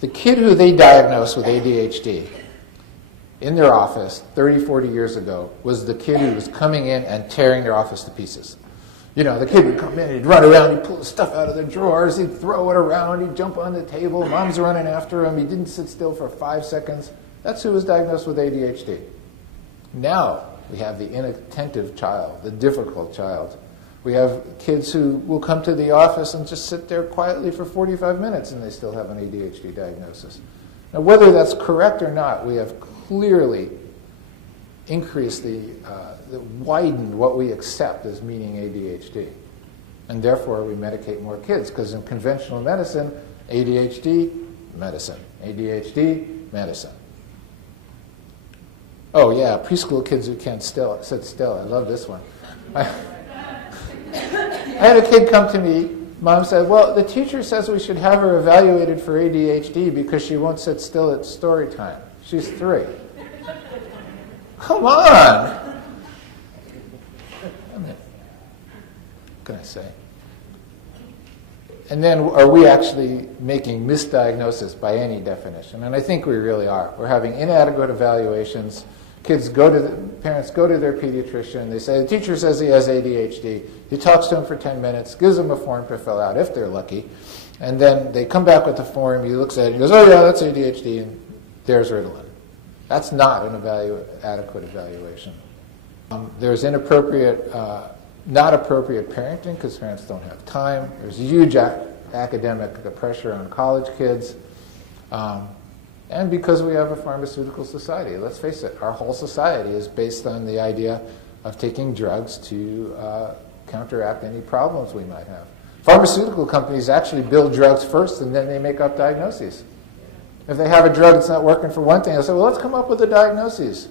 The kid who they diagnosed with ADHD in their office 30, 40 years ago was the kid who was coming in and tearing their office to pieces. You know, the kid would come in, he'd run around, he'd pull stuff out of the drawers, he'd throw it around, he'd jump on the table, mom's running after him, he didn't sit still for 5 seconds. That's who was diagnosed with ADHD. Now we have the inattentive child, the difficult child. We have kids who will come to the office and just sit there quietly for 45 minutes and they still have an ADHD diagnosis. Now, whether that's correct or not, we have clearly increased widened what we accept as meaning ADHD. And therefore, we medicate more kids, because in conventional medicine, ADHD, medicine. ADHD, medicine. Oh yeah, preschool kids who can't sit still. I love this one. I had a kid come to me. Mom said, well, the teacher says we should have her evaluated for ADHD because she won't sit still at story time. She's 3. Come on! What can I say? And then, are we actually making misdiagnosis by any definition? And I think we really are. We're having inadequate evaluations. Parents go to their pediatrician. They say, the teacher says he has ADHD. He talks to him for 10 minutes, gives them a form to fill out, if they're lucky. And then they come back with the form. He looks at it. He goes, oh, yeah, that's ADHD. And there's Ritalin. That's not an adequate evaluation. There's inappropriate, not appropriate parenting, because parents don't have time. There's huge academic pressure on college kids. And because we have a pharmaceutical society. Let's face it, our whole society is based on the idea of taking drugs to counteract any problems we might have. Pharmaceutical companies actually build drugs first, and then they make up diagnoses. If they have a drug that's not working for one thing, they'll say, well, let's come up with a diagnosis.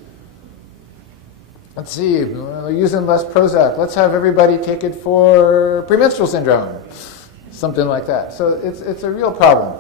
Let's see, we're using less Prozac. Let's have everybody take it for premenstrual syndrome. Something like that. So it's a real problem.